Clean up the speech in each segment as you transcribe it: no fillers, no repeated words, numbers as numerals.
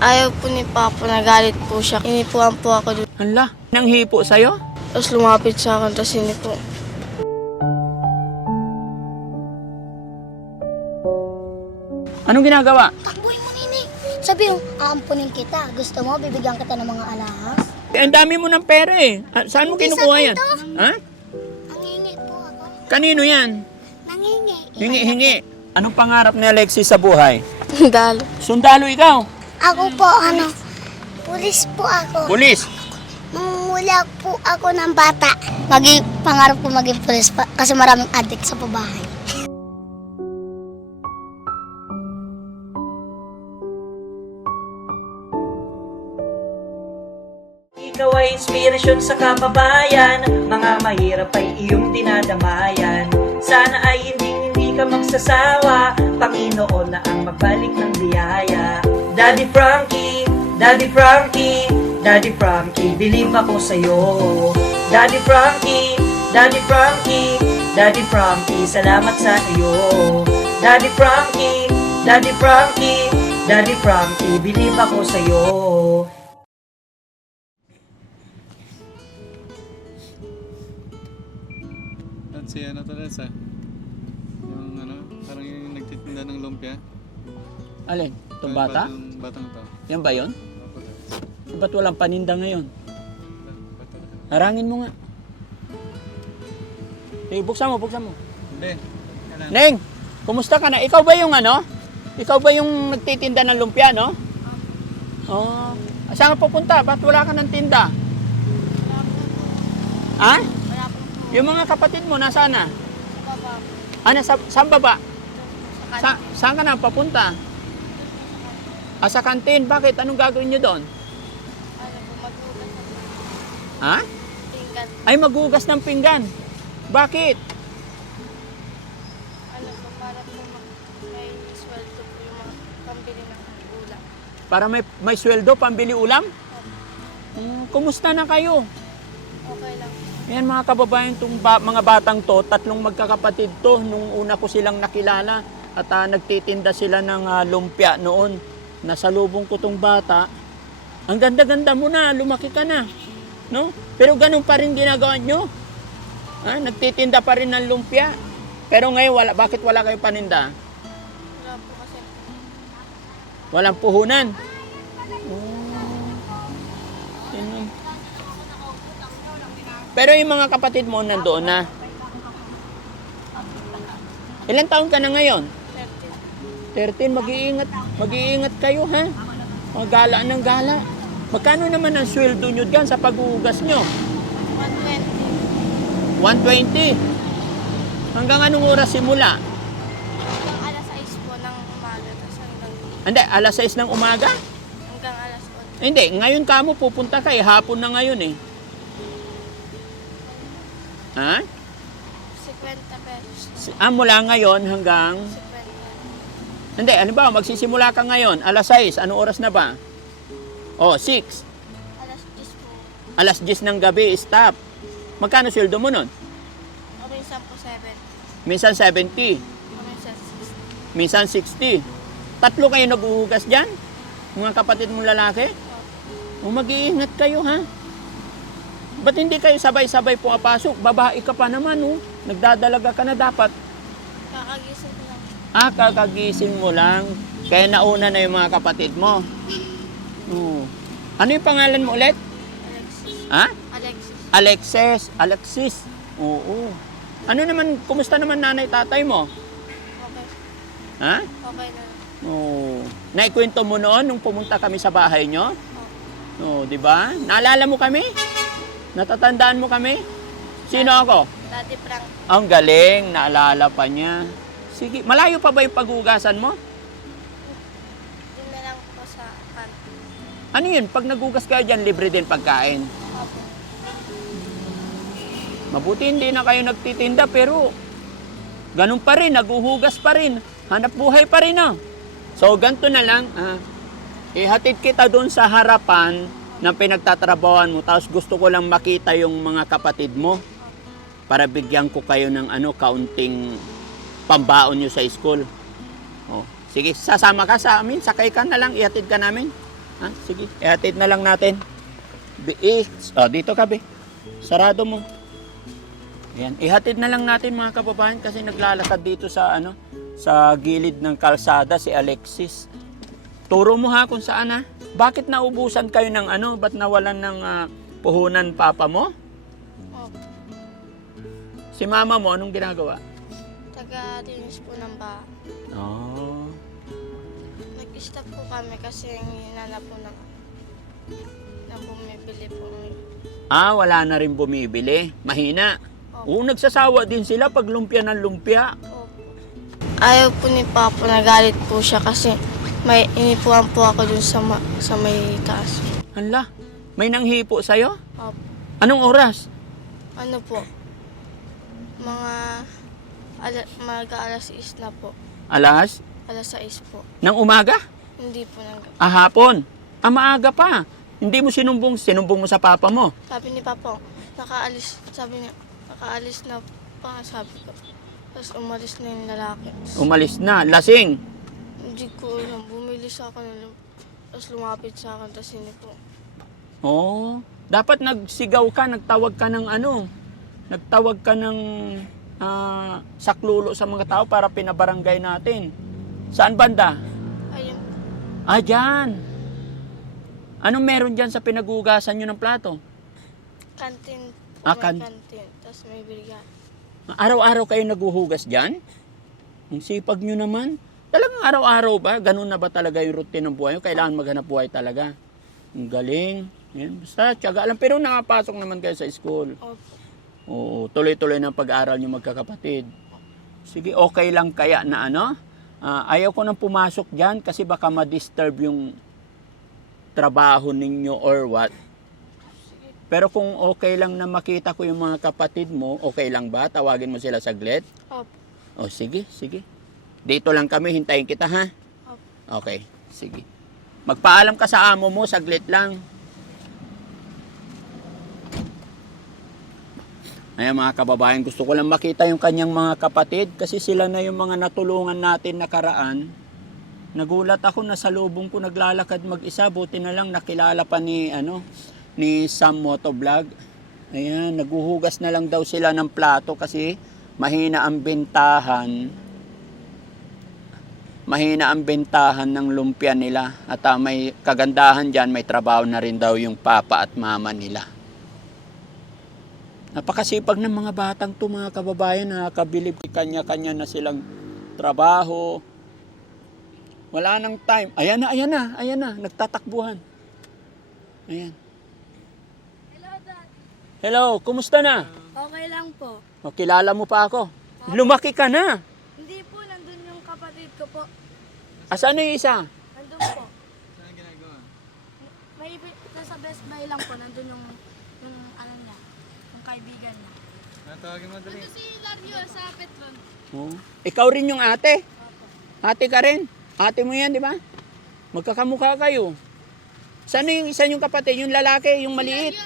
Ayaw po ni Papa, nagalit po siya. Inipuan po ako doon. Hala, nang hipo sa'yo? Tapos lumapit sa akin, tapos inipo. Anong ginagawa? Takbuhin mo, Nini. Sabi yung, aampunin kita. Gusto mo, bibigyan kita ng mga alahas? Ang dami mo ng pera eh. Saan mo Hindi kinukuha sa yan? dito. Ha? Nangingi po ako. Kanino yan? Nangingi. Hingi-hingi. Anong pangarap ni Alexis sa buhay? Dalo. Sundalo ikaw? Ako po, pulis po ako. Pulis? Mula po ako ng bata. Pangarap ko maging pulis pa, kasi maraming adik sa pabahay. Ikaw ay inspirasyon sa kababayan, mga mahirap ay iyong dinadamayan. Sana ay hindi ka magsasawa, Panginoon na ang magbalik ng biyaya. Daddy Frankie, Daddy Frankie, Daddy Frankie, believe ako sa'yo. Daddy Frankie, Daddy Frankie, Daddy Frankie, salamat sa iyo. Daddy Frankie, Daddy Frankie, Daddy Frankie, believe ako sa'yo. At si ano to, Reza? Yung parang yung nagtitinda ng lumpia. Alin? Itong bata? Yung batang to. Yan ba yun? Opo, Reza. Ba't walang paninda ngayon? Bata na. Harangin mo nga. Eh, buksan mo. Hindi. Kailangan. Neng, kumusta ka na? Ikaw ba yung Ikaw ba yung nagtitinda ng lumpia, no? Oo. Saan ka pupunta? Ba't wala ka ng tinda? Ha? Yung mga kapatid mo, nasaan na? Sa baba. Saan baba? Sa Saan ka na papunta? Sa kantin. Bakit? Anong gagawin nyo doon? magugas ng Ha? pinggan. Ay, maghugas ng pinggan. Bakit? Para po may sweldo po yung mga pambili ng ulam. Para may sweldo, pambili ulam? Kumusta na kayo? Okay lang. Ayan mga kababayan, mga batang to, tatlong magkakapatid to, nung una ko silang nakilala at nagtitinda sila ng lumpia noon. Nasalubong ko tong bata. Ang ganda-ganda mo na, lumaki ka na. No? Pero ganun pa rin ginagawa nyo. Nagtitinda pa rin ng lumpia. Pero ngayon, bakit wala kayo paninda? Wala po kasi. Walang puhunan. Pero yung mga kapatid mo nandoon na. Ilang taon ka na ngayon? 13. Mag-iingat kayo, ha? Gala ng gala. Magkano naman ang sweldo nyo dyan sa paghuhugas nyo? 120. 120. Hanggang anong oras simula? Hanggang alas 6 po ng umaga. Tapos Hindi, alas 6 ng umaga? hanggang alas 8. Hindi, ngayon ka mo pupunta ka eh. Hapon na ngayon eh. Ha? 50 pesos. Mula ngayon hanggang... 50. Hindi, ano ba? Magsisimula ka ngayon. Alas 6. Anong oras na ba? 6. Alas 10 po. Alas 10 ng gabi, stop. Magkano sweldo mo nun? O minsan po 7. Minsan 70. O minsan 60. Minsan 60. Tatlo kayo naghuhugas dyan? Mga kapatid mong lalaki? Mag-iingat kayo, ha? Ba't hindi kayo sabay-sabay pumapasok? Babae ka pa naman, oh. Nagdadalaga ka na dapat. Kakagising ko lang. Kakagising mo lang. Kaya nauna na yung mga kapatid mo. Oh. Ano yung pangalan mo ulit? Alexis. Ha? Alexis. Alexis. Oo. Ano naman, kumusta naman nanay tatay mo? Okay. Ha? Okay na. Oo. Naikwento mo noon nung pumunta kami sa bahay nyo? Oo, di ba? Naalala mo kami? Natatandaan mo kami? Sino ako? Daddy Frank. Ang galing, naalala pa niya. Sige, malayo pa ba yung paghugasan mo? Doon na lang po sa kanto. Ano yun? Pag nagugas kayo dyan, libre din pagkain. Opo. Mabuti hindi na kayo nagtitinda, pero ganun pa rin, naguhugas pa rin. Hanap buhay pa rin, ah. So, ganito na lang, ihatid kita doon sa harapan ng pinagtatrabawan mo, tapos gusto ko lang makita yung mga kapatid mo para bigyan ko kayo ng kaunting pambaon nyo sa school. Oh, sige, sasama ka sa amin, sakay ka na lang, ihatid ka namin. Ha? Sige, ihatid na lang natin. Dito ka, be. Sarado mo. Ayan, ihatid na lang natin mga kababayan kasi naglalakad dito sa sa gilid ng kalsada si Alexis. Turo mo ha kung saan ha. Bakit naubusan kayo ng ba't nawalan ng puhunan papa mo? Opo. Si mama mo, anong ginagawa? Taga-linis po ng bahay. Oh. Nag-stop po kami kasi hinanap po na bumibili po. Wala na rin bumibili. Mahina. Opo. Nagsasawa din sila pag lumpia ng lumpia. Opo. Ayaw po ni Papa, nagalit po siya kasi may inipuan po ako dun sa may taas. Hala, may nanghipo sa'yo? Opo. Anong oras? Ano po? Mga alas 6 na po. Alas? Alas 6 po. Ng umaga? Hindi po nang... Hapon? Maaga pa. Hindi mo sinumbong mo sa papa mo. Sabi ni Papa, nakaalis na pa, sabi ko. Tapos umalis na yung lalaki. Umalis na, lasing. Hindi ko alam, bumili sa akin, tapos lumapit sa akin, tapos hindi po. Dapat nagsigaw ka, nagtawag ka ng nagtawag ka ng saklulo sa mga tao para pinabarangay natin. Saan banda? Ayun, Dyan. Anong meron dyan sa pinagugasan nyo ng plato? kantin. Ah, May kantin, tapos may bilihan. Araw-araw kayo naguhugas dyan? Ang sipag nyo naman. Talagang araw-araw ba? Ganun na ba talaga yung routine ng buhay nyo? Kailangan maghanap buhay talaga. Ang galing. Yan. Basta, tiyaga lang. Pero nakapasok naman kayo sa school. Opo. Oo, tuloy-tuloy ng pag-aaral nyo magkakapatid. Sige, okay lang kaya na ayaw ko nang pumasok dyan kasi baka ma-disturb yung trabaho ninyo or what. Pero kung okay lang na makita ko yung mga kapatid mo, okay lang ba? Tawagin mo sila saglit? Opo. Sige. Dito lang kami, hintayin kita ha? Opo. Okay, sige. Magpaalam ka sa amo mo, saglit lang. Ayan mga kababayan, gusto ko lang makita yung kanyang mga kapatid kasi sila na yung mga natulungan natin nakaraan. Nagulat ako na sa lubong ko naglalakad mag-isa, buti na lang nakilala pa ni Sam Motovlog. Ayan, naguhugas na lang daw sila ng plato kasi mahina ang bentahan. Mahina ang bentahan ng lumpia nila. At may kagandahan dyan, may trabaho na rin daw yung papa at mama nila. Napakasipag ng mga batang to mga kababayan, nakakabilib kanya-kanya na silang trabaho. Wala nang time. Ayan na, nagtatakbuhan. Ayan. Hello, kumusta na? Okay lang po. Kilala mo pa ako. Lumaki ka na. Hindi po, nandun yung kapatid ko po. Asan na yung isa? Nandun po. Saan ginagawa? Nasa Best Buy lang po, nandun yung niya, yung kaibigan niya. Tawagin mo dali. Ikaw rin yung ate? Ate ka rin? Ate mo yan, di ba? Magkakamukha kayo. Saan na yung isa yung kapatid? Yung lalaki, yung maliit?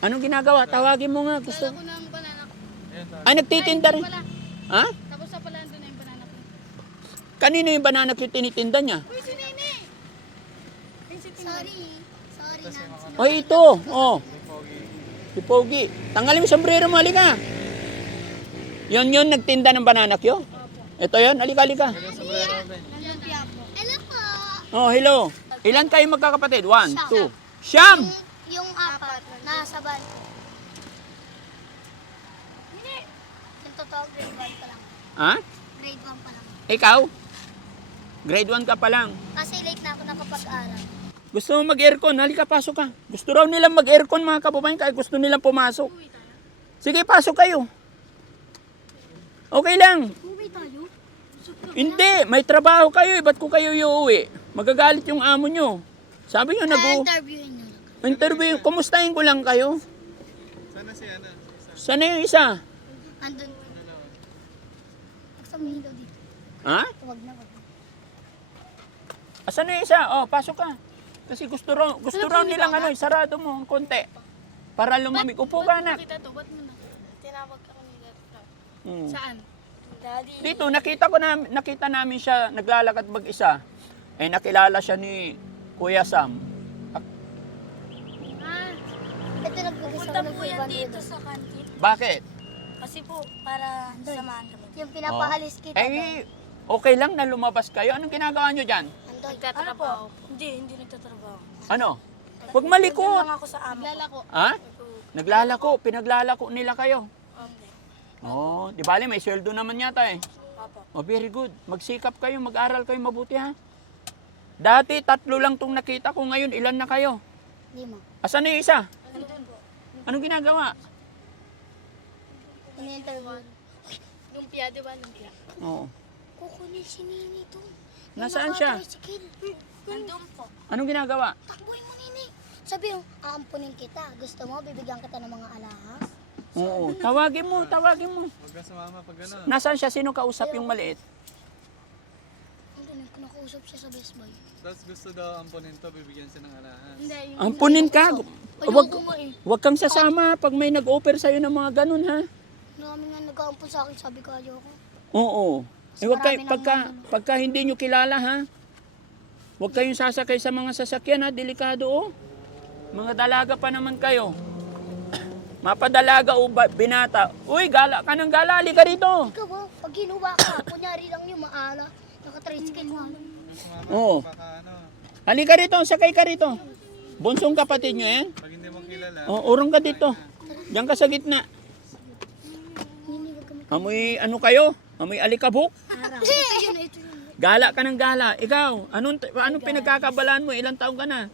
Anong ginagawa? Tawagin mo nga. Gusto. Ako ng banana ko. Ay, nagtitinda rin. Ha? Tapos sa pala doon na yung banana ko. Kanino yung banana yung tinitinda niya? Uy, si Nene! Sorry na. Ay, ito. Oh. Si Pogi. Tanggalin mo sombrero mo, halika. Yun, nagtinda ng banana kyo? Ito yun, halika. Lumpia po. Hello po. Oh, hello. Ilan kayo magkakapatid? 1, 2. Siyam! Yung apat, nasa ban. Hindi. Yung totoo, grade 1 pa lang. Ha? Grade 1 pa lang. Ikaw? Grade 1 ka pa lang. Kasi late na ako nakapag-aral. Gusto mo mag-aircon? Halika, pasok ka. Gusto raw nilang mag-aircon mga kababayan kaya gusto nilang pumasok. Sige, pasok kayo. Okay lang. Uwi tayo? Hindi, may trabaho kayo eh. Ba't ko kayo iuwi? Magagalit yung amo nyo. Sabi nyo, Interviewin nyo. interview. Kumustahin ko lang kayo. Sana si Ana. Sana yung isa? Andun. Magsabihin daw dito. Ha? Huwag na, wag na. Asan na yung isa? Oh, pasok ka. Kasi gusto raw nilang sarado mo ang konti. Para lumamig. Upo ka na. Kita to, ba't mo na? Tinawag ako ni Dad. Hmm. Saan? Daddy. Dito, nakita namin siya naglalakad mag-isa. Eh, nakilala siya ni Kuya Sam. Ito nagbibigay sa po yan dito sa kantin. Bakit? Kasi po, para samahan kami. Yung pinapahalis kita doon. Eh, okay lang na lumabas kayo. Anong ginagawa nyo dyan? Nagtatrabaho. Hindi nagtatrabaho. Ano? Huwag malikot. Ako sa amo. Lalako. Ha? Naglalako. Pinaglalako nila kayo. Oh, di bali may sweldo naman yata eh. Oh, very good. Magsikap kayo, mag-aral kayo mabuti ha. Dati 3 lang tong nakita ko, ngayon ilan na kayo? 5. Asan na yung isa? Anong ginagawa? Ini-interview. Lumpia, di ba? Lumpia. Oo. Kukunin si Nini to. Nasaan siya? Nandun po. Anong ginagawa? Takbuhin mo, Nini. Sabi mo, aampunin kita. Gusto mo, bibigyan kita ng mga alahas? Oo. Tawagin mo, tawagin mo. Huwag ka sumama pag ano. Nasaan siya? Sino kausap yung maliit? Nandun, nakausap siya sa Best Buy. Tapos gusto daw amponin to, bibigyan siya ng alahas. Ampunin ka. Wag kang sasama pag may nag-offer sa'yo ng mga ganun ha. Marami nga nag-aampun sa akin, sabi ko, ayoko. Oo. Eh, wag kayo, marami nang pagka hindi nyo kilala ha, huwag kayong sasakay sa mga sasakyan ha, delikado oh. Mga dalaga pa naman kayo. Mapadalaga o binata. Uy, gala ka ng gala, halika rito. Ikaw ba, pag hinuwa ka, kunyari lang yung maala, naka-tricycle nga lang. Oo. Baka ano, Halika rito, sakay ka rito. Bunsong kapatid nyo yan. pag hindi mo kilala, Urong ka dito. Diyan ka sa gitna. Nini, wag kami. Amoy ano kayo? Amoy alikabok? Ito yun, ito yun. Gala ka ng gala. Ikaw, anong pinagkakabalaan mo? Ilang taong ka na?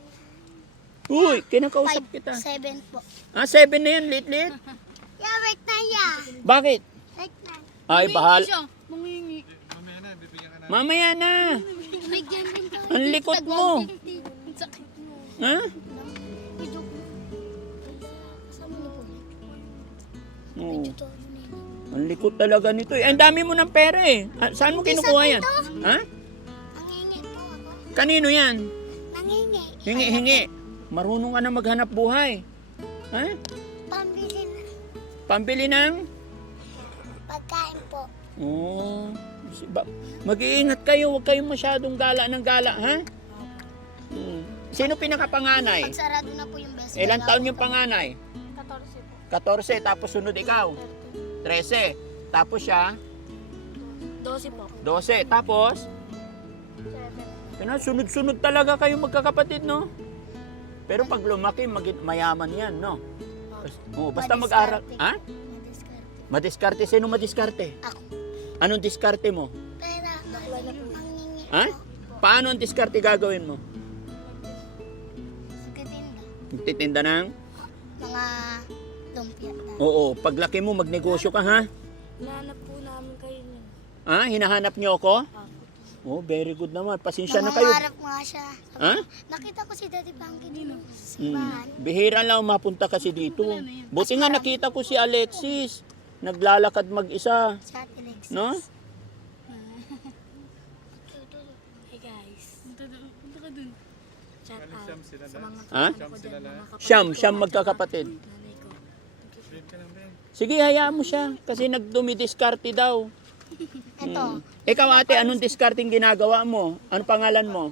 Uy, kinakausap kita. 7 po. 7 na yan, lit-lit. Yeah, wait na ya. Bakit? Wait na. Ay, bahal. Mangingi. mamaya na, bibigyan ka na. Mamaya na. Bigyan din tayo. Ang likot mo. Ang sakit mo. Ha? May joke mo. Kasama niyo po. Oo. Medyo to, yun eh. Ang likot talaga nito. Eh, ang dami mo ng pera eh. Saan mo kinukuha yan? Ha? Nangingi po ako. Kanino yan? Nangingi. Hingi-hingi. Marunong ka na maghanap buhay. Ha? Pambili na. Pambili ng? Pagkain po. Oo. Mag-iingat kayo. Huwag kayong masyadong gala ng gala, ha? Sino pinakapanganay? Pagsarado na po yung best buy. Ilang taon yung panganay? 14 po. 14. Tapos sunod ikaw? 13. Tapos siya? 12 po. 12. Tapos? 7. Sunod-sunod talaga kayo magkakapatid, no? Pero pag lumaki, mayaman yan, no? Basta mag-aral. Ha? Madiskarte. Madiskarte. Sino madiskarte? Ako. Anong diskarte mo? Pera. Mangingi. Ha? Paano ang diskarte gagawin mo? Katinda. Magtitinda ng? Mga lumpia. Oo. Paglaki mo, magnegosyo ka, ha? Nahanap po namin kayo niyan. Ha? Hinahanap niyo ako? Oh, very good naman. Pasensya na kayo. Nangangarap nga siya. Ha? Nakita ko si Daddy Frankie dito sa Mm. bahan. Bihira lang mapunta kasi dito. Buti nga nakita ko si Alexis. Naglalakad mag-isa. Sa Ate Lexis. No? Hey guys. Shout Bali, out siyam sila sa lahat. mga Ha? Siyam sila lahat. Siyam magkakapatid. nanay ko. Bigyan ka lang, Ben. Sige, hayaan mo siya. Kasi nagdumidiskarte daw. Ito. Ikaw ate, anong diskarting ginagawa mo? Anong pangalan mo?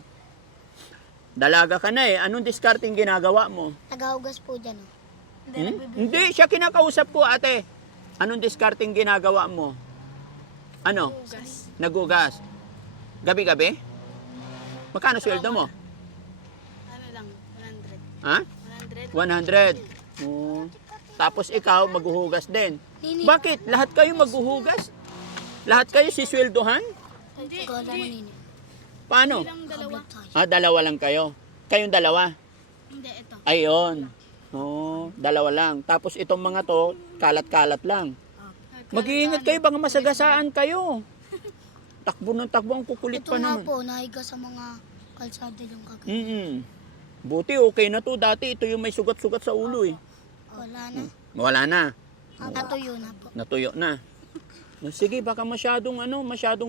Dalaga ka na eh. Anong diskarting ginagawa mo? Tagahugas po dyan. Oh. Hindi, siya kinakausap ko ate. Anong diskarting ginagawa mo? Ano? Nagugas. Gabi-gabi? Magkano sweldo mo? Ano lang, 100. Ha? 100. 100. Oh. Tapos ikaw, maghuhugas din. Nini. Bakit? Lahat kayo maghuhugas? Lahat kayo sisweldohan? Hindi, Ikaw lang Nini. Paano? lang dalawa. Dalawa lang kayo. Kayong dalawa? Hindi, ito. Ayun. Oh, dalawa lang. Tapos itong mga to, kalat-kalat lang. Mag-iingat kayo, baka masagasaan kayo. Takbo ng takbo, ang kukulit Ito pa nga naman. po, nahiga sa mga kalsada yung kagad. Buti okay na to. Dati ito yung may sugat-sugat sa ulo eh. Wala na. Wala na. Natuyo na po. Natuyo na. Sige, baka masyadong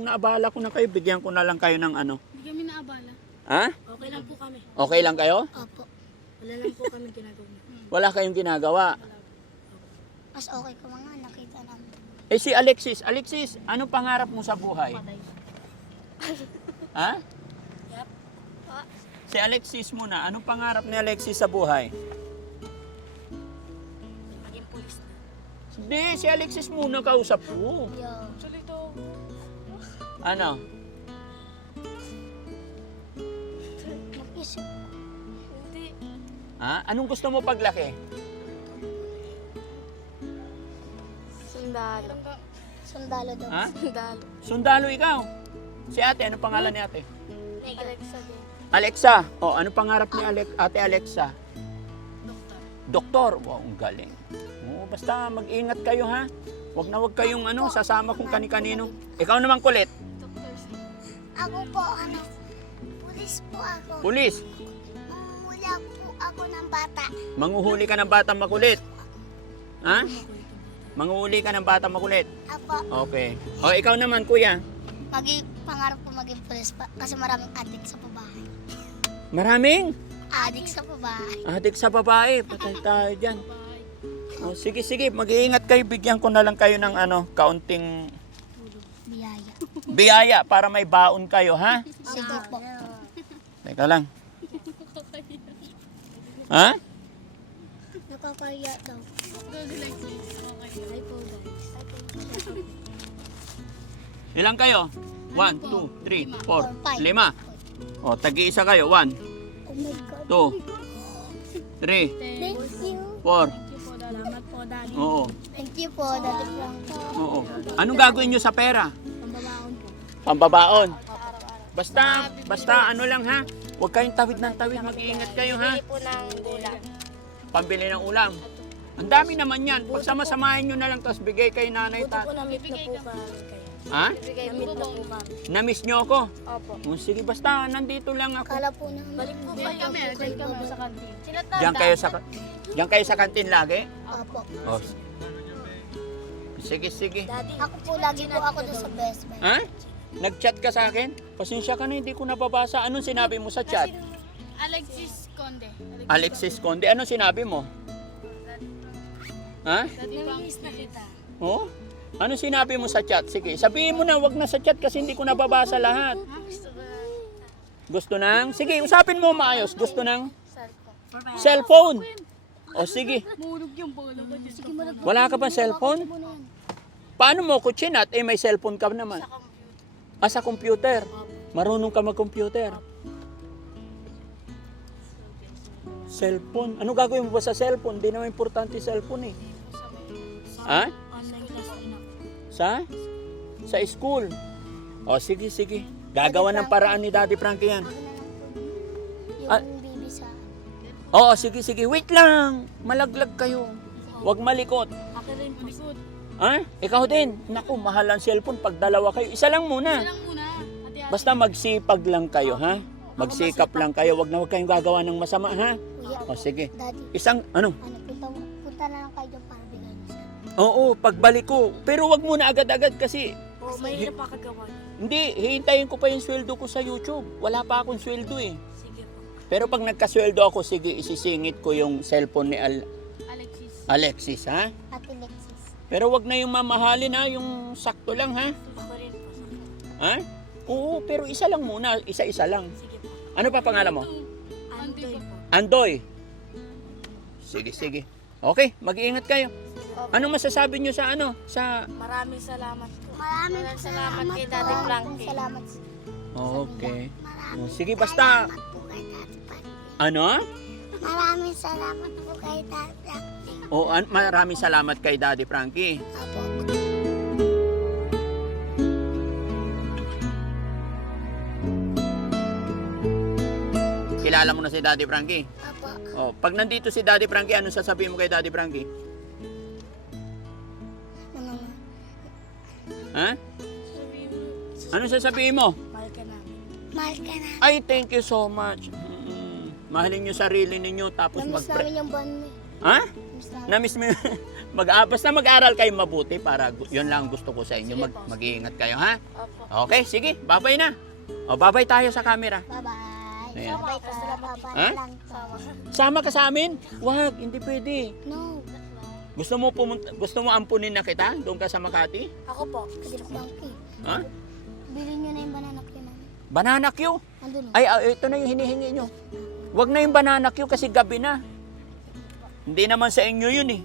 naabala ko na kayo. Bigyan ko na lang kayo ng ano. Hindi kami naabala. Ha? Okay lang po kami. Okay lang kayo? Opo. Wala lang po kami ginagawa. Wala kayong ginagawa. Mas okay ko mga nakita namin. Eh si Alexis. Alexis, ano pangarap mo sa buhay? Ha? Si Alexis muna. Anong pangarap ni Alexis sa buhay? Maging pulis na. Hindi, si Alexis muna kausap ko. Yeah. Ano? Mag-isip. Ha? Anong gusto mo paglaki? Sundalo. Sundalo daw. Ha? Sundalo. Sundalo ikaw. Si ate, anong pangalan ni ate? Alexa din. Alexa. O, anong pangarap ni ate Alexa? Doktor. Wow, ang galing. O, basta mag-ingat kayo ha. Wag kayong sasama kung kani-kanino. Ikaw naman kulit. Ako po, pulis po ako. Pulis. Mamumula po ako ng bata. Manguhuli ka ng batang makulit. Ha? Manguhuli ka ng batang makulit. Apo, Okay. O, ikaw naman kuya. pangarap ko maging pulis kasi maraming adik sa babae. Maraming Adik sa babae. adik sa babae. Patay tayo dyan. O, sige. Mag-iingat kayo. Bigyan ko na lang kayo ng kaunting Biyaya. biyaya para may baon kayo, ha? Sige po. Teka lang. Ha? Nakakaya daw. Ay po guys. Ilang kayo? 1, 2, 3, 4, 5. O, tagi-isa kayo. 1, Oh my God. 2, 3, Thank you. 4. Salamat po, Daddy. Oo. Thank you po, Daddy Franco. Oo. Anong gagawin nyo sa pera? Pambabaon po. Pambabaon. Basta ano lang ha. Huwag kayong tawid ng tawid. Mag-iingat kayo ha. Po ng ulam. Pambili ng ulam. Ang dami naman yan. Pagsama-samahin nyo na lang tapos bigay kay nanay Buto tat. po na-meet na po kami kayo. Ha? Bigay-meet na po kami. Na-miss nyo ako? Opo. O, sige, basta nandito lang ako. Kala po na. Balik po kayo. Diyan kami sa kantin. Diyan kayo sa kantin lagi? Opo. O. Sige. Ako po, lagi po ako doon sa best friend. Ha? Nag-chat ka sa akin? Pasensya ka na, hindi ko nababasa. Anong sinabi mo sa chat? Alexis Conde. Alexis Conde, anong sinabi mo? Ha? Namimiss na kita. Oh? Anong sinabi mo sa chat? Sige, sabihin mo na, wag na sa chat kasi hindi ko nababasa lahat. Gusto nang? Sige, usapin mo maayos. Gusto nang? Cellphone. O sige. Mulog yung bolo ko. Sige mo na. Wala ka ba cellphone? Paano mo ko chinat? Eh, may cellphone ka naman. Sa computer. Marunong ka mag-computer. Cellphone. Ano gagawin mo ba sa cellphone? Hindi naman importante cellphone eh. Ha? Online class din ako. Sa school. O sige. Gagawa ng paraan ni Daddy Frankie yan. Ah. Yung baby sa... Oo, sige. Wait lang. Malaglag kayo. Huwag malikot. Akin rin po likod. Ha? Ikaw din. Naku, mahal ang cellphone pag dalawa kayo. Isa lang muna. Lang muna. Ate, Basta magsipag lang kayo, ha? Magsikap lang kayo. Huwag kayong gagawa ng masama, ha? Kuya, O sige. Daddy, Isang, punta na lang kayo doon para bigay niyo sa... Oo, pagbalik ko. Pero wag muna agad-agad kasi Oo, mahirap pa kagawa. hindi, hihintayin ko pa yung sweldo ko sa YouTube. Wala pa akong sweldo eh. Sige po. Pero pag nagkasweldo ako, sige, isisingit ko yung cellphone ni Alexis. Alexis, ha? Ate Lexis. Pero wag na yung mamahalin, ha? Yung sakto lang, ha? Ako rin po. Ha? Oo, pero isa lang muna. Isa-isa lang. Sige po. Ano pa pangalan mo? Andoy po. Andoy. Sige. Okay, mag-iingat kayo. Anong masasabi nyo sa Maraming salamat po. Maraming salamat kay Daddy Frankie. Salamat. Okay. O, sige, basta... Salamat po kay Daddy Frankie. Ano? Maraming salamat po kay Daddy Frankie. O, maraming salamat kay Daddy Frankie. Apo. Kilala mo na si Daddy Frankie? Apo. O, pag nandito si Daddy Frankie, anong sasabihin mo kay Daddy Frankie? Ha? Anong sasabihin mo? Mahal ka namin. Mahal ka na. Ay, thank you so much. Mahalin nyo sarili ninyo tapos Namiss namin yung band mo. Ha? Namiss namin. Namiss mo basta mag-aral kayo mabuti para yun lang ang gusto ko sa inyo. Mag-iingat kayo, ha? Opo. Okay, sige. Bye-bye na. O, bye-bye tayo sa camera. Bye-bye. Ayan. Bye-bye ka. Bye-bye Ha? lang to. Sama ka sa amin? Wag, hindi pwede. No. Gusto mo ampunin na kita? Doon ka sa Makati? Ako po. Daddy Frankie. Ha? Bilhin nyo na yung banana cream namin. Banana Q. Nandun. Ay, ito na yung hinihingi nyo. Huwag na yung banana Q kasi gabi na. Hindi naman sa inyo yun eh.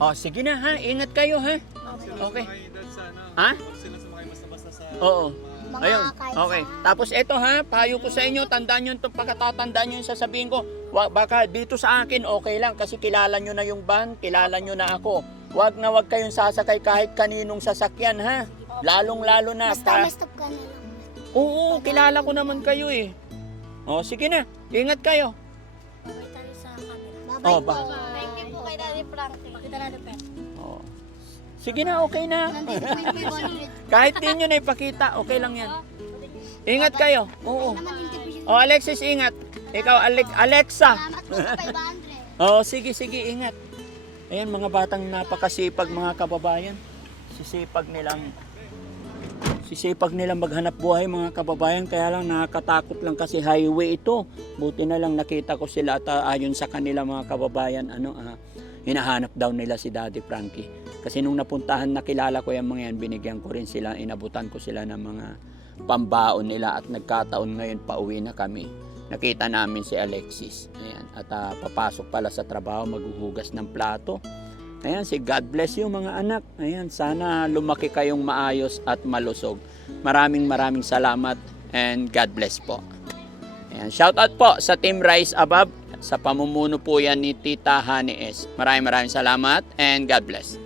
Oh, sige na ha. Ingat kayo ha. Okay. Sumakay dad sa ano. Ha? Huwag sila sumakay basta-basta sa... Oo. Mga Ayun. kahit Okay. saan. Tapos ito ha. Payo ko sa inyo. Tandaan nyo itong pagkatatandaan nyo yung sasabihin ko. Baka dito sa akin okay lang kasi kilala nyo na yung van. Kilala nyo na ako. Huwag na huwag kayong sasakay kahit kaninong sasakyan ha. Lalong-lalo na. Basta may stop ka na lang. Oo, kilala ko naman kayo eh. Oh, sige na. Ingat kayo. Babay tayo sa camera. Bye-bye Oh, po. Thank you po kay Daddy Frankie. Pakita natin, Pet. Oh. Sige na, okay na. Nandito po yung 500. Kahit di nyo na ipakita, okay lang yan. Ingat kayo. Oo. Naman interview. Oh, Alexis, ingat. Ikaw, Alexa. Salamat po sa 500. Oh, sige, ingat. Ayan, mga batang napakasipag mga kababayan. Sisipag nilang maghanap buhay mga kababayan. Kaya lang nakakatakot lang kasi highway ito. Buti na lang nakita ko sila at ayon sa kanila mga kababayan, hinahanap daw nila si Daddy Frankie. Kasi nung napuntahan, nakilala ko yung mga yan, binigyan ko rin sila, inabutan ko sila ng mga pambaon nila at nagkataon ngayon pauwi na kami. Nakita namin si Alexis. Ayan, at papasok pala sa trabaho, maghuhugas ng plato. Ayan, si God bless you mga anak. Ayan, sana lumaki kayong maayos at malusog. Maraming salamat and God bless po. Ayan, shout out po sa Team Rise Above. Sa pamumuno po yan ni Tita Honey S. Maraming salamat and God bless.